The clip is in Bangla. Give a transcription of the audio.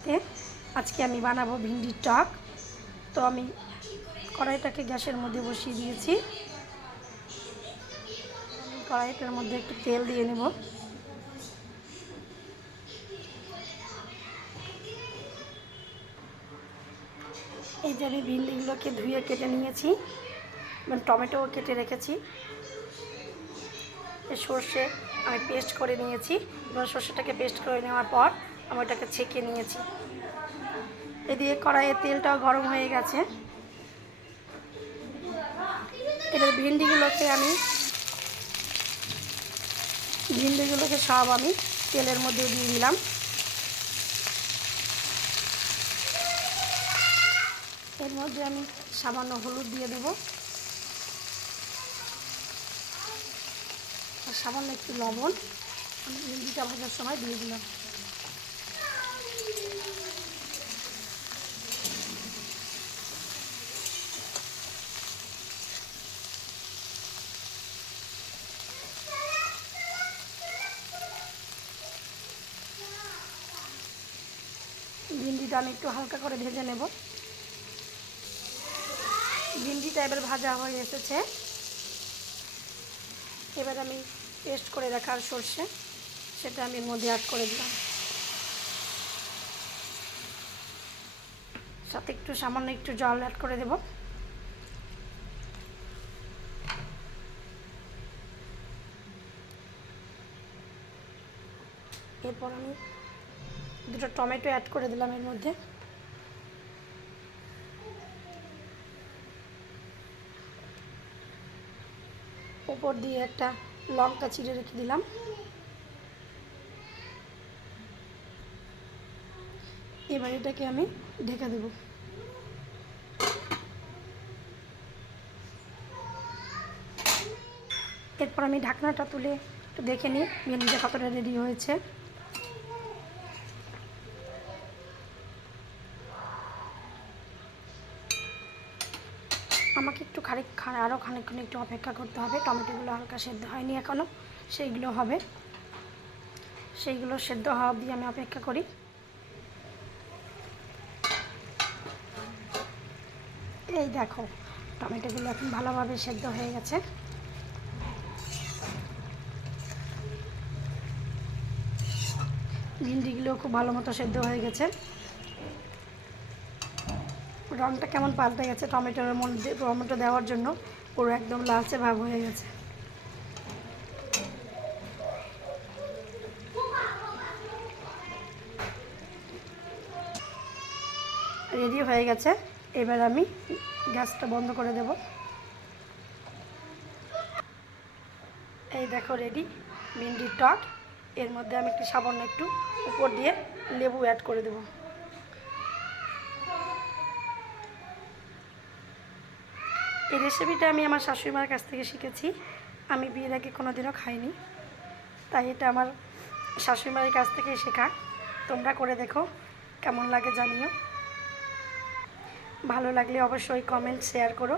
আজকে আমি বানাবো ভিন্ডির টক। তো আমি কড়াইটাকে গ্যাসের মধ্যে বসিয়ে দিয়েছি। কড়াইটার মধ্যে একটু তেল দিয়ে নেব। এই যে আমি ভিন্ডিগুলোকে ধুয়ে কেটে নিয়েছি এবং টমেটোও কেটে রেখেছি। সর্ষে আমি পেস্ট করে নিয়েছি এবং সর্ষেটাকে পেস্ট করে নেওয়ার পর আমি ওটাকে ছেঁকে নিয়েছি। এদিকে কড়াইয়ে তেলটাও গরম হয়ে গেছে। এবার ভিন্ডিগুলোকে সব আমি তেলের মধ্যে দিয়ে দিলাম। এর মধ্যে আমি সামান্য হলুদ দিয়ে দেব আর সামান্য একটু লবণ আমি ভিন্ডিটা ভাজার সময় দিয়ে দিলাম। ভিন্ডিটা আমি একটু হালকা করে ভেজে নেব। ভিন্ডিটা এবার ভাজা হয়ে এসেছে। এবার আমি পেস্ট করে রাখা সর্ষে সেটা আমি এর মধ্যে অ্যাড করে দিলাম। সাথে একটু সামান্য একটু জল অ্যাড করে দেব। এরপর আমি দুটো টমেটো অ্যাড করে দিলাম এর মধ্যে। উপর দিয়ে একটা লঙ্কা চিড়ে রেখে দিলাম। এবার এটাকে আমি ঢেকে দেব। এরপর আমি ঢাকনাটা তুলে একটু দেখে নিই ভিন্ডিটা কতটা রেডি হয়েছে। আমাকে একটু আরও খানিকক্ষণ একটু অপেক্ষা করতে হবে। টমেটোগুলো হালকা সেদ্ধ হয়নি এখনও, সেইগুলো হবে। সেইগুলো সেদ্ধ হওয়া অবধি আমি অপেক্ষা করি। এই দেখো টমেটোগুলো এখন ভালোভাবে সেদ্ধ হয়ে গেছে। ভিন্ডিগুলো খুব ভালো মতো সেদ্ধ হয়ে গেছে। রঙটা কেমন পাল্টে গেছে টমেটোর মধ্যে, টমেটো দেওয়ার জন্য পুরো একদম লালচে ভাব হয়ে গেছে। রেডি হয়ে গেছে। এবার আমি গ্যাসটা বন্ধ করে দেব। এই দেখো রেডি ভিন্ডির টক। এর মধ্যে আমি একটু সামান্য একটু উপর দিয়ে লেবু অ্যাড করে দেব। এই রেসিপিটা আমি আমার শাশুড়িমার কাছ থেকে শিখেছি। আমি বিয়ের আগে কোনোদিনও খাইনি, তাই এটা আমার শাশুড়িমার কাছ থেকেই শেখা। তোমরা করে দেখো, কেমন লাগে জানিও। ভালো লাগলে অবশ্যই কমেন্ট শেয়ার করো।